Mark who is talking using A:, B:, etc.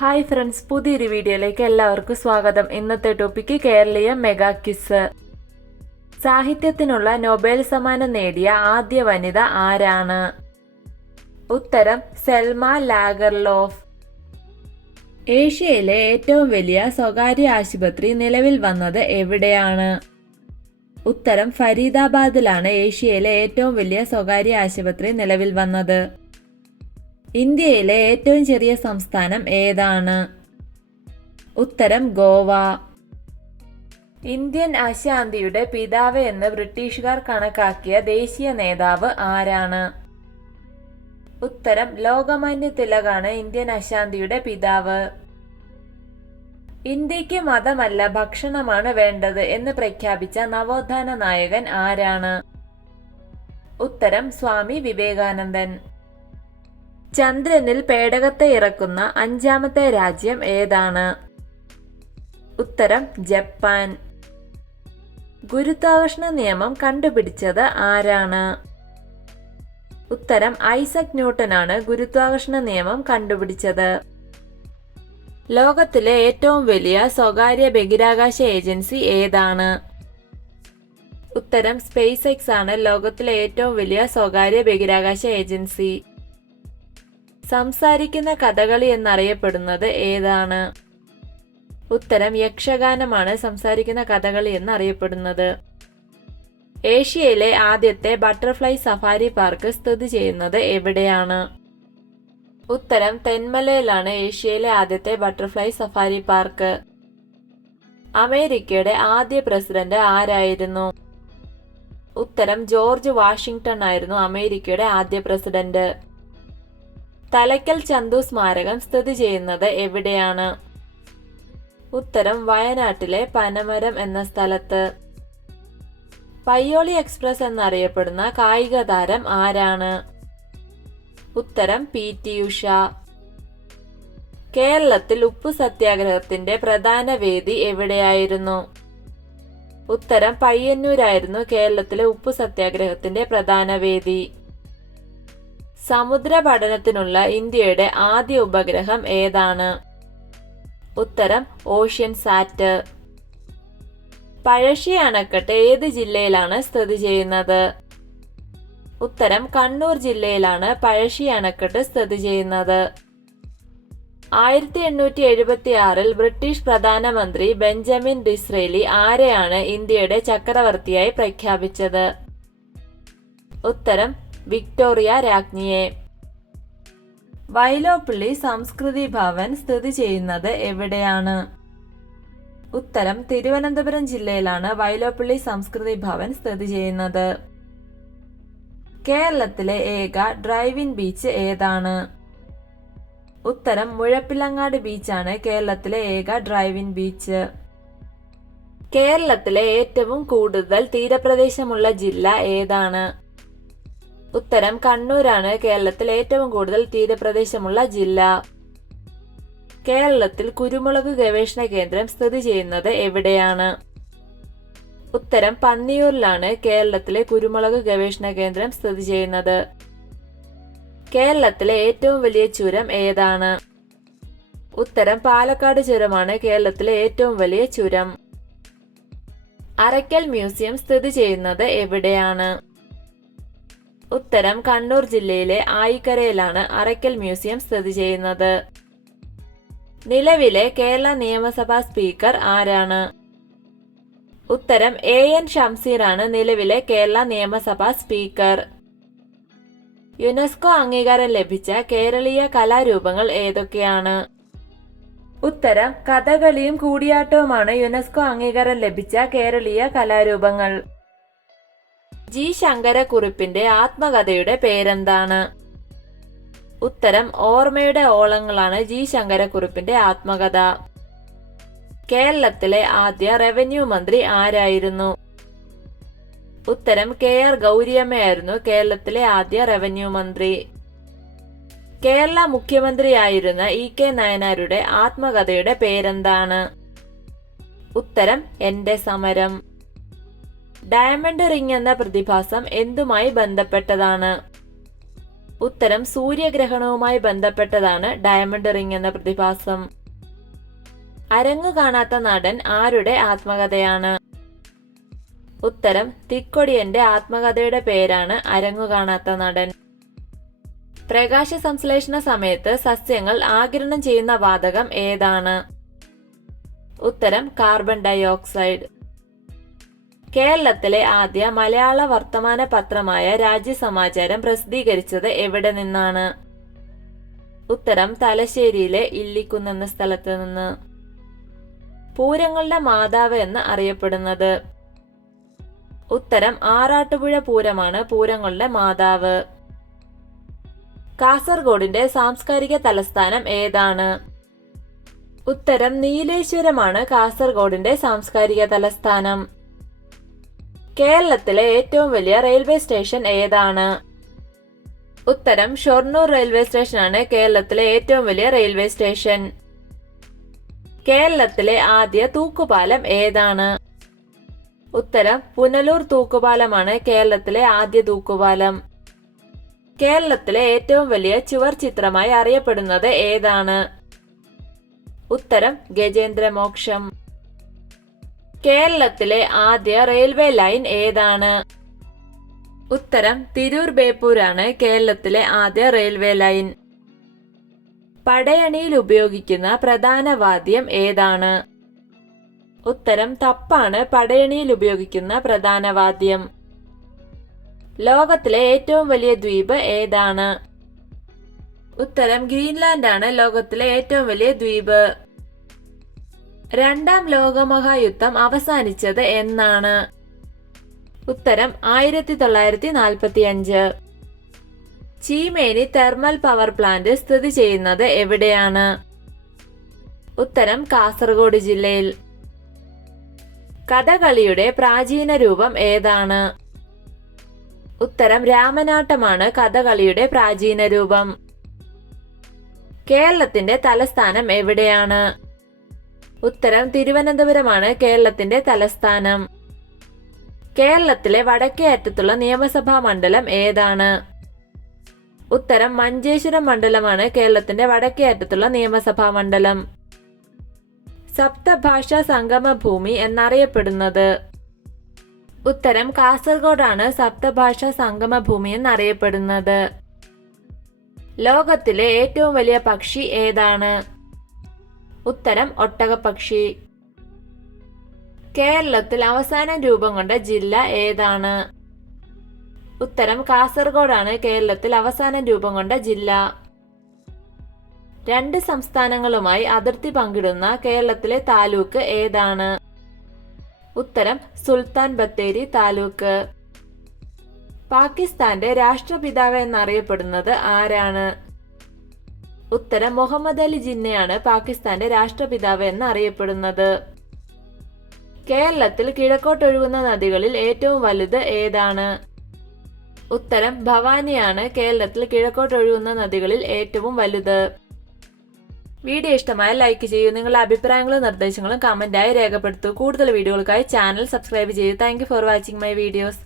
A: Hi friends പുതിയൊരു വീഡിയോയിലേക്ക് എല്ലാവർക്കും സ്വാഗതം. ഇന്നത്തെ ടോപ്പിക്ക് കേരളീയ മെഗാ കിസ് സാഹിത്യത്തിനുള്ള നൊബേൽ സമ്മാനം നേടിയ ആദ്യ വനിത ആരാണ്? ഉത്തരം സെൽമ ലാഗർലോഫ്. ഏഷ്യയിലെ ഏറ്റവും വലിയ സ്വകാര്യ ആശുപത്രി നിലവിൽ വന്നത് എവിടെയാണ്? ഉത്തരം ഫരീദാബാദിലാണ് ഏഷ്യയിലെ ഏറ്റവും വലിയ സ്വകാര്യ ആശുപത്രി നിലവിൽ വന്നത്. ഇന്ത്യയിലെ ഏറ്റവും ചെറിയ സംസ്ഥാനം ഏതാണ്? ഉത്തരം ഗോവ. ഇന്ത്യൻ അശാന്തിയുടെ പിതാവ് എന്ന് ബ്രിട്ടീഷുകാർ കണക്കാക്കിയ ദേശീയ നേതാവ് ആരാണ്? ഉത്തരം ലോകമാന്യ തിലകാണ് ഇന്ത്യൻ അശാന്തിയുടെ പിതാവ്. ഇന്ത്യയ്ക്ക് മതമല്ല ഭക്ഷണമാണ് വേണ്ടത് എന്ന് പ്രഖ്യാപിച്ച നവോത്ഥാന നായകൻ ആരാണ്? ഉത്തരം സ്വാമി വിവേകാനന്ദൻ. ചന്ദ്രനിൽ പേടകത്തെ ഇറക്കുന്ന അഞ്ചാമത്തെ രാജ്യം ഏതാണ്? ഉത്തരം ജപ്പാൻ. ഗുരുത്വാകർഷണ നിയമം കണ്ടുപിടിച്ചത് ആരാണ്? ഉത്തരം ഐസക് ന്യൂട്ടനാണ് ഗുരുത്വാകർഷണ നിയമം കണ്ടുപിടിച്ചത്. ലോകത്തിലെ ഏറ്റവും വലിയ സ്വകാര്യ ബഹിരാകാശ ഏജൻസി ഏതാണ്? ഉത്തരം സ്പേസ് എക്സ് ആണ് ലോകത്തിലെ ഏറ്റവും വലിയ സ്വകാര്യ ബഹിരാകാശ ഏജൻസി. സംസാരിക്കുന്ന കഥകളി എന്നറിയപ്പെടുന്നത് ഏതാണ്? ഉത്തരം യക്ഷഗാനമാണ് സംസാരിക്കുന്ന കഥകളി എന്നറിയപ്പെടുന്നത്. ഏഷ്യയിലെ ആദ്യത്തെ ബട്ടർഫ്ലൈ സഫാരി പാർക്ക് സ്ഥിതി ചെയ്യുന്നത് എവിടെയാണ്? ഉത്തരം തെന്മലയിലാണ് ഏഷ്യയിലെ ആദ്യത്തെ ബട്ടർഫ്ലൈ സഫാരി പാർക്ക്. അമേരിക്കയുടെ ആദ്യ പ്രസിഡന്റ് ആരായിരുന്നു? ഉത്തരം ജോർജ് വാഷിംഗ്ടൺ ആയിരുന്നു അമേരിക്കയുടെ ആദ്യ പ്രസിഡന്റ്. തലക്കൽ ചന്തു സ്മാരകം സ്ഥിതി ചെയ്യുന്നത് എവിടെയാണ്? ഉത്തരം വയനാട്ടിലെ പനമരം എന്ന സ്ഥലത്ത്. പയ്യോളി എക്സ്പ്രസ് എന്നറിയപ്പെടുന്ന കായിക താരം ആരാണ്? ഉത്തരം പി. ടി. ഉഷ. കേരളത്തിൽ ഉപ്പു സത്യാഗ്രഹത്തിന്റെ പ്രധാന വേദി എവിടെയായിരുന്നു? ഉത്തരം പയ്യന്നൂരായിരുന്നു കേരളത്തിലെ ഉപ്പു സത്യാഗ്രഹത്തിന്റെ പ്രധാന വേദി. സമുദ്ര പഠനത്തിനുള്ള ഇന്ത്യയുടെ ആദ്യ ഉപഗ്രഹം ഏതാണ്? ഉത്തരം ഓഷ്യൻ സാറ്റ്. പഴശ്ശി അണക്കെട്ട് ഏത് ജില്ലയിലാണ് സ്ഥിതി ചെയ്യുന്നത്? ഉത്തരം കണ്ണൂർ ജില്ലയിലാണ് പഴശ്ശി അണക്കെട്ട് സ്ഥിതി ചെയ്യുന്നത്. ആയിരത്തി എണ്ണൂറ്റി എഴുപത്തി ആറിൽ ബ്രിട്ടീഷ് പ്രധാനമന്ത്രി ബെഞ്ചമിൻ ഡിസ്രേലി ആരെയാണ് ഇന്ത്യയുടെ ചക്രവർത്തിയായി പ്രഖ്യാപിച്ചത്? ഉത്തരം വിക്ടോറിയ രാജ്ഞിയെ. വൈലോപ്പിള്ളി സംസ്കൃതി ഭവൻ സ്ഥിതി ചെയ്യുന്നത് എവിടെയാണ്? ഉത്തരം തിരുവനന്തപുരം ജില്ലയിലാണ് വൈലോപ്പിള്ളി സംസ്കൃതി ഭവൻ സ്ഥിതി ചെയ്യുന്നത്. കേരളത്തിലെ ഏക ഡ്രൈവിൻ ബീച്ച് ഏതാണ്? ഉത്തരം മുഴപ്പിലങ്ങാട് ബീച്ചാണ് കേരളത്തിലെ ഏക ഡ്രൈവിൻ ബീച്ച്. കേരളത്തിലെ ഏറ്റവും കൂടുതൽ തീരപ്രദേശമുള്ള ജില്ല ഏതാണ്? ഉത്തരം കണ്ണൂരാണ് കേരളത്തിൽ ഏറ്റവും കൂടുതൽ തീരപ്രദേശമുള്ള ജില്ല. കേരളത്തിൽ കുരുമുളക് ഗവേഷണ കേന്ദ്രം സ്ഥിതി ചെയ്യുന്നത് എവിടെയാണ്? ഉത്തരം പന്നിയൂരിലാണ് കേരളത്തിലെ കുരുമുളക് ഗവേഷണ കേന്ദ്രം സ്ഥിതി ചെയ്യുന്നത്. കേരളത്തിലെ ഏറ്റവും വലിയ ചുരം ഏതാണ്? ഉത്തരം പാലക്കാട് ചുരമാണ് കേരളത്തിലെ ഏറ്റവും വലിയ ചുരം. അരക്കൽ മ്യൂസിയം സ്ഥിതി ചെയ്യുന്നത് എവിടെയാണ്? ഉത്തരം കണ്ണൂർ ജില്ലയിലെ ആയിക്കരയിലാണ് അറയ്ക്കൽ മ്യൂസിയം സ്ഥിതി ചെയ്യുന്നത്. നിലവിലെ കേരള നിയമസഭാ സ്പീക്കർ ആരാണ്? ഉത്തരം എ എൻ ഷംസീറാണ് നിലവിലെ കേരള നിയമസഭാ സ്പീക്കർ. യുനെസ്കോ അംഗീകാരം ലഭിച്ച കേരളീയ കലാരൂപങ്ങൾ ഏതൊക്കെയാണ്? ഉത്തരം കഥകളിയും കൂടിയാട്ടവുമാണ് യുനെസ്കോ അംഗീകാരം ലഭിച്ച കേരളീയ കലാരൂപങ്ങൾ. ജി ശങ്കരക്കുറിപ്പിന്റെ ആത്മകഥയുടെ പേരെന്താണ്? ഉത്തരം ഓർമ്മയുടെ ഓളങ്ങളാണ് ജി ശങ്കരക്കുറിപ്പിന്റെ ആത്മകഥ. കേരളത്തിലെ ആദ്യ റവന്യൂ മന്ത്രി ആരായിരുന്നു? ഉത്തരം കെ ആർ ഗൗരിയമ്മയായിരുന്നു കേരളത്തിലെ ആദ്യ റവന്യൂ മന്ത്രി. കേരള മുഖ്യമന്ത്രിയായിരുന്ന ഇ കെ നയനാരുടെ ആത്മകഥയുടെ പേരെന്താണ്? ഉത്തരം എന്റെ സമരം. ഡയമണ്ട് റിംഗ് എന്ന പ്രതിഭാസം എന്തുമായി ബന്ധപ്പെട്ടതാണ്? ഉത്തരം സൂര്യഗ്രഹണവുമായി ബന്ധപ്പെട്ടതാണ് ഡയമണ്ട് റിംഗ് എന്ന പ്രതിഭാസം. അരങ്ങു കാണാത്ത നടൻ ആരുടെ ആത്മകഥയാണ്? ഉത്തരം തിക്കൊടിയന്റെ ആത്മകഥയുടെ പേരാണ് അരങ്ങു കാണാത്ത നടൻ. പ്രകാശ സംശ്ലേഷണ സമയത്ത് സസ്യങ്ങൾ ആഗിരണം ചെയ്യുന്ന വാതകം ഏതാണ്? ഉത്തരം കാർബൺ ഡൈ ഓക്സൈഡ് കേരളത്തിലെ ആദ്യ മലയാള വർത്തമാന പത്രമായ രാജ്യസമാചാരം പ്രസിദ്ധീകരിച്ചത് എവിടെ നിന്നാണ്? ഉത്തരം തലശ്ശേരിയിലെ ഇല്ലിക്കുന്ന് എന്ന സ്ഥലത്ത് നിന്ന്. പൂരങ്ങളുടെ മാതാവ് എന്ന് അറിയപ്പെടുന്നത്. ഉത്തരം ആറാട്ടുപുഴ പൂരമാണ് പൂരങ്ങളുടെ മാതാവ്. കാസർഗോഡിന്റെ സാംസ്കാരിക തലസ്ഥാനം ഏതാണ്? ഉത്തരം നീലേശ്വരമാണ് കാസർഗോഡിന്റെ സാംസ്കാരിക തലസ്ഥാനം. കേരളത്തിലെ ഏറ്റവും വലിയ റെയിൽവേ സ്റ്റേഷൻ ഏതാണ്? ഉത്തരം ഷൊർണൂർ റെയിൽവേ സ്റ്റേഷനാണ് കേരളത്തിലെ ഏറ്റവും വലിയ റെയിൽവേ സ്റ്റേഷൻ. കേരളത്തിലെ ആദ്യ തൂക്കുപാലം ഏതാണ്? ഉത്തരം പുനലൂർ തൂക്കുപാലമാണ് കേരളത്തിലെ ആദ്യ തൂക്കുപാലം. കേരളത്തിലെ ഏറ്റവും വലിയ ചുവർ ചിത്രമായി അറിയപ്പെടുന്നത് ഏതാണ്? ഉത്തരം ഗജേന്ദ്രമോക്ഷം കേരളത്തിലെ ആദ്യ റെയിൽവേ ലൈൻ ഏതാണ്? ഉത്തരം തിരൂർ ബേപ്പൂരാണ് കേരളത്തിലെ ആദ്യ റെയിൽവേ ലൈൻ. പടയണിയിൽ ഉപയോഗിക്കുന്ന പ്രധാന വാദ്യം ഏതാണ്? ഉത്തരം തപ്പാണ് പടയണിയിൽ ഉപയോഗിക്കുന്ന പ്രധാന വാദ്യം. ലോകത്തിലെ ഏറ്റവും വലിയ ദ്വീപ് ഏതാണ്? ഉത്തരം ഗ്രീൻലാൻഡ് ആണ് ലോകത്തിലെ ഏറ്റവും വലിയ ദ്വീപ്. രണ്ടാം ലോകമഹായുദ്ധം അവസാനിച്ചത് എന്നാണ്. ഉത്തരം ആയിരത്തി തൊള്ളായിരത്തി നാൽപ്പത്തി അഞ്ച് ചീമേനി തെർമൽ പവർ പ്ലാന്റ് സ്ഥിതി ചെയ്യുന്നത് എവിടെയാണ്? ഉത്തരം കാസർഗോഡ് ജില്ലയിൽ. കഥകളിയുടെ പ്രാചീന രൂപം ഏതാണ്? ഉത്തരം രാമനാട്ടമാണ് കഥകളിയുടെ പ്രാചീന രൂപം. കേരളത്തിന്റെ തലസ്ഥാനം എവിടെയാണ്? ഉത്തരം തിരുവനന്തപുരമാണ് കേരളത്തിന്റെ തലസ്ഥാനം. കേരളത്തിലെ വടക്കേ അറ്റത്തുള്ള നിയമസഭാ മണ്ഡലം ഏതാണ്? ഉത്തരം മഞ്ചേശ്വരം മണ്ഡലമാണ് കേരളത്തിന്റെ വടക്കേ അറ്റത്തുള്ള നിയമസഭാ മണ്ഡലം. സപ്തഭാഷാ സംഗമ ഭൂമി എന്നറിയപ്പെടുന്നത്. ഉത്തരം കാസർഗോഡാണ് സപ്തഭാഷാ സംഗമ ഭൂമി എന്നറിയപ്പെടുന്നത്. ലോകത്തിലെ ഏറ്റവും വലിയ പക്ഷി ഏതാണ്? ഉത്തരം ഒട്ടകപക്ഷി കേരളത്തിൽ അവസാനം രൂപം കൊണ്ട ജില്ല ഏതാണ്? ഉത്തരം കാസർഗോഡാണ്. കേരളത്തിൽ അവസാനം രൂപം കൊണ്ട ജില്ല. രണ്ട് സംസ്ഥാനങ്ങളുമായി അതിർത്തി പങ്കിടുന്ന കേരളത്തിലെ താലൂക്ക് ഏതാണ്? ഉത്തരം സുൽത്താൻ ബത്തേരി താലൂക്ക്. പാകിസ്ഥാന്റെ രാഷ്ട്രപിതാവ് എന്നറിയപ്പെടുന്നത് ആരാണ്? ഉത്തരം മുഹമ്മദ് അലി ജിന്നയാണ് പാകിസ്ഥാന്റെ രാഷ്ട്രപിതാവ് എന്നറിയപ്പെടുന്നത്. കേരളത്തിൽ കിഴക്കോട്ടൊഴുകുന്ന നദികളിൽ ഏറ്റവും വലുത് ഏതാണ്? ഉത്തരം ഭവാനിയാണ്. കേരളത്തിൽ കിഴക്കോട്ടൊഴുകുന്ന നദികളിൽ ഏറ്റവും വലുത്. വീഡിയോ ഇഷ്ടമായ ലൈക്ക് ചെയ്യൂ. നിങ്ങളുടെ അഭിപ്രായങ്ങളും നിർദ്ദേശങ്ങളും കമന്റായി രേഖപ്പെടുത്തൂ. കൂടുതൽ വീഡിയോകൾക്കായി ചാനൽ സബ്സ്ക്രൈബ് ചെയ്യൂ. Thank for watching my videos